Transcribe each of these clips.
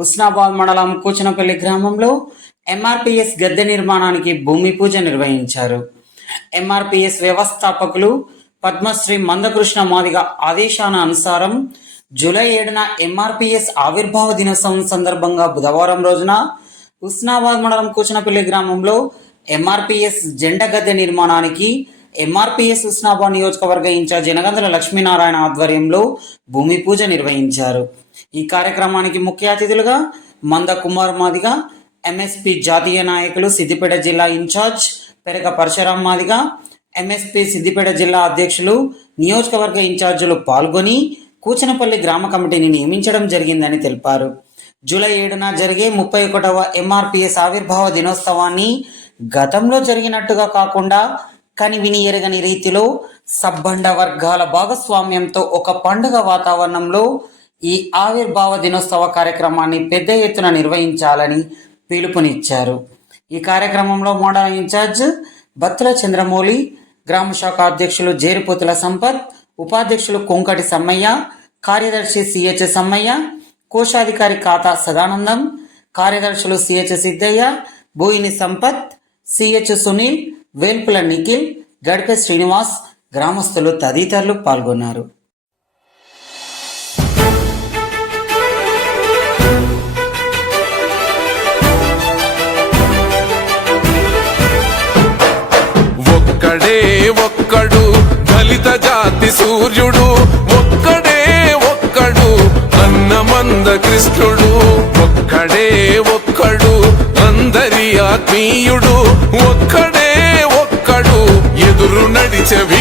హుస్నాబాద్ మండలం కూచనపల్లి గ్రామంలో ఎంఆర్పిఎస్ గద్దె నిర్మాణానికి భూమి పూజ నిర్వహించారు. ఎంఆర్పిఎస్ వ్యవస్థాపకులు పద్మశ్రీ మందకృష్ణ మాదిగ ఆదేశాన అనుసారం జూలై ఏడున ఎంఆర్పిఎస్ ఆవిర్భావ దినోత్సవం సందర్భంగా బుధవారం రోజున హుస్నాబాద్ మండలం కూచనపల్లి గ్రామంలో ఎంఆర్పిఎస్ జెండా గద్దె నిర్మాణానికి ఎంఆర్పిఎస్ హుస్నాబాద్ నియోజకవర్గ ఇన్ఛార్జ్ జనగంధల లక్ష్మీనారాయణ ఆధ్వర్యంలో భూమి పూజ నిర్వహించారు. ఈ కార్యక్రమానికి ముఖ్య అతిథులుగా మంద కుమార్ మాదిగ ఎంఎస్పి జాతీయ నాయకులు సిద్దిపేట జిల్లా in charge Peraka Parashuram Madiga MSP Siddipet జిల్లా అధ్యక్షులు నియోజకవర్గ ఇన్ఛార్జీలు పాల్గొని కూచనపల్లి గ్రామ కమిటీని నియమించడం జరిగిందని తెలిపారు. జూలై ఏడున జరిగే ముప్పై ఒకటవ ఎంఆర్పిఎస్ ఆవిర్భావ దినోత్సవాన్ని గతంలో జరిగినట్టుగా కాకుండా కని విని ఎరగని రీతిలో సబ్బండ వర్గాల భాగస్వామ్యంతో ఒక పండుగ వాతావరణంలో ఈ ఆవిర్భావ దినోత్సవ కార్యక్రమాన్ని పెద్ద ఎత్తున నిర్వహించాలని పిలుపునిచ్చారు. ఈ కార్యక్రమంలో మోడల్ ఇన్ఛార్జ్ బత్తుల చంద్రమౌళి గ్రామ శాఖ అధ్యక్షులు జేరుపోతుల సంపత్ ఉపాధ్యక్షులు కొంకటి సమ్మయ్య కార్యదర్శి సిహెచ్ సమ్మయ్య కోశాధికారి ఖాతా సదానందం కార్యదర్శులు సిహెచ్ సిద్ధయ్య బోయిని సంపత్ సిహెచ్ సునీల్ వేల్పుల నిఖిల్ గడిపే శ్రీనివాస్ గ్రామస్తులు తదితరులు పాల్గొన్నారు. ఒక్కడే ఒక్కడు దళిత జాతి సూర్యుడు. ఒక్కడే ఒక్కడు అన్నమంద కృష్ణుడు. ఒక్కడే ఒక్కడు అందరి ఆత్మీయుడు. ఒక్కడే ఒక్కడు ఎదురు నడిచే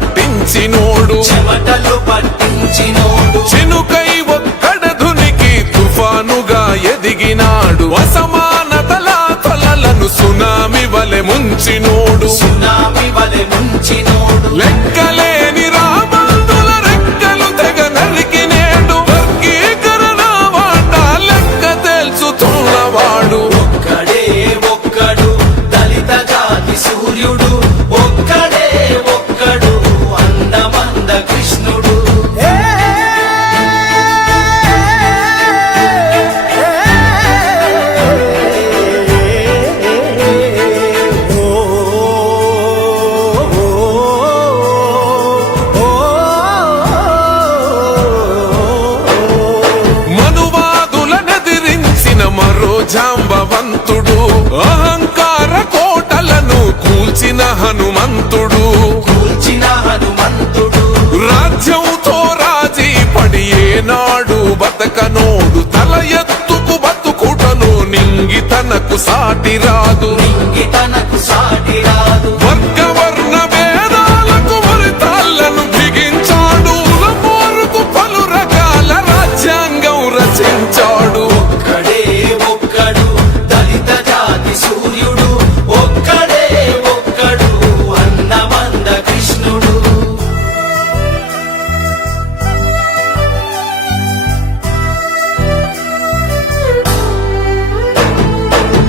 పట్టించినోడు. చెమటలు పట్టించినోడు. చినుకై ఒక్కడ ధునికి తుఫానుగా ఎదిగినాడు. అసమానతల తొలలను సునామి వలె ముంచినోడు. సునామి వలె ముంచినోడు. సాటి రాదు. తనకు సాటి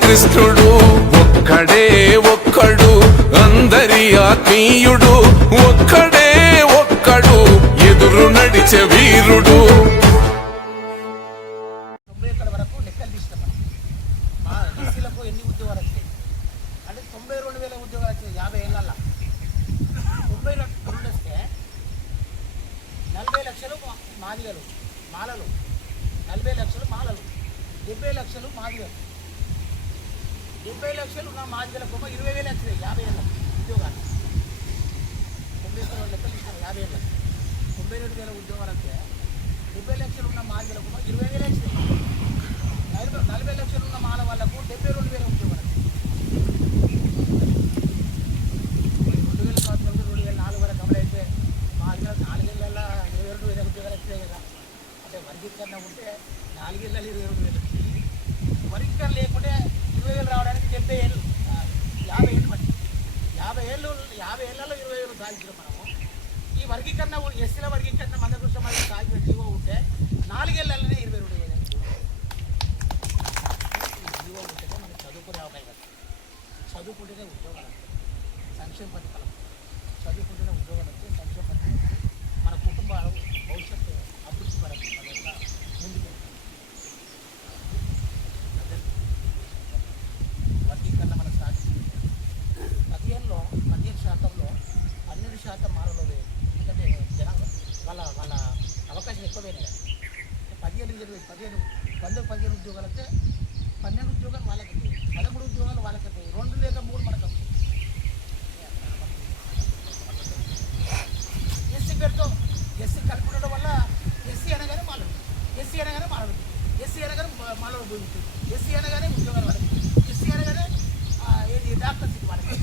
కృష్ణుడు ఒక్కడే ఒక్కడు అందరి ఆత్మీయుడు ఒక్కడే ఒక్కడు ఎదురు నడిచే వీరుడు. ఎన్ని ఉద్యోగాలు వచ్చాయి? అంటే తొంభై రెండు వేల ఉద్యోగాలు వచ్చాయి యాభై ఏళ్ళల్లో తొంభై రెండు వస్తే నలభై లక్షలు మాదిగలు మాలలు. నలభై లక్షలు మాలలు. డెబ్బై లక్షలు మాదిగలు. డెబ్బై లక్షలు ఉన్న మాదిగలకు ఏమో ఇరవై వేలు వచ్చినాయి యాభై ఏళ్ళ. ఉద్యోగాలు. తొంభై ఎక్కడ లెక్కలు తీసినాం యాభై ఏళ్ళ. తొంభై రెండు వేల ఉద్యోగాలు అంటే డెబ్బై లక్షలు ఉన్న మాదిగలకు ఏమో ఇరవై వేలు వచ్చినాయి. నలభై నలభై లక్షలు ఉన్న మాల వాళ్ళకు డెబ్బై రెండు వేల ఉద్యోగాలు రెండు వేల సంవత్సరం రెండు వేల నాలుగు వరకు అమలైతే నాలుగు నాలుగేళ్ళ ఇరవై రెండు వేల ఉద్యోగాలు వచ్చాయి కదా అంటే వర్గీకరణ ఉంటే నాలుగేళ్ళ ఇరవై రెండు వేలు వర్గీకరణ లేకుంటే ఇరవై వేలు రావడానికి డెబ్బై ఏళ్ళు యాభై ఏళ్ళు పట్టి యాభై ఏళ్ళు యాభై ఏళ్ళలో ఇరవై ఏళ్ళు సాధించడం మనము. ఈ వర్గీకరణ ఎస్సీల వర్గీకరణ మందకృష్ణ మరి సాగిన జీవో ఉంటే నాలుగేళ్ళలోనే ఇరవై రెండు వేలు జీవో ఉంటేనే మనకి చదువుకునే అవకాశం. చదువుకుంటేనే ఉద్యోగాలు సంక్షేమ పథకాలు. చదువుకుంటేనే ఉద్యోగాలు వస్తాయి సంక్షేమ పథకాలు. మన కుటుంబాలు భవిష్యత్తు ఇరవై పదిహేను వంద పదిహేను ఉద్యోగాలు అయితే పన్నెండు ఉద్యోగాలు వాళ్ళకి పదమూడు ఉద్యోగాలు వాళ్ళకి రెండు లేదా మూడు మనకు ఎస్సీ పేరుతో ఎస్సీ కలుపుకోవడం వల్ల ఎస్సీ అనగానే మాలో ఎస్సీ అనగానే మాలో ఎస్సీ అనగానే మాలో భూమి ఎస్సీ అనగానే ఉద్యోగాలు వాళ్ళకి. ఎస్సీ అనగానే ఏది సీట్ వాళ్ళకి.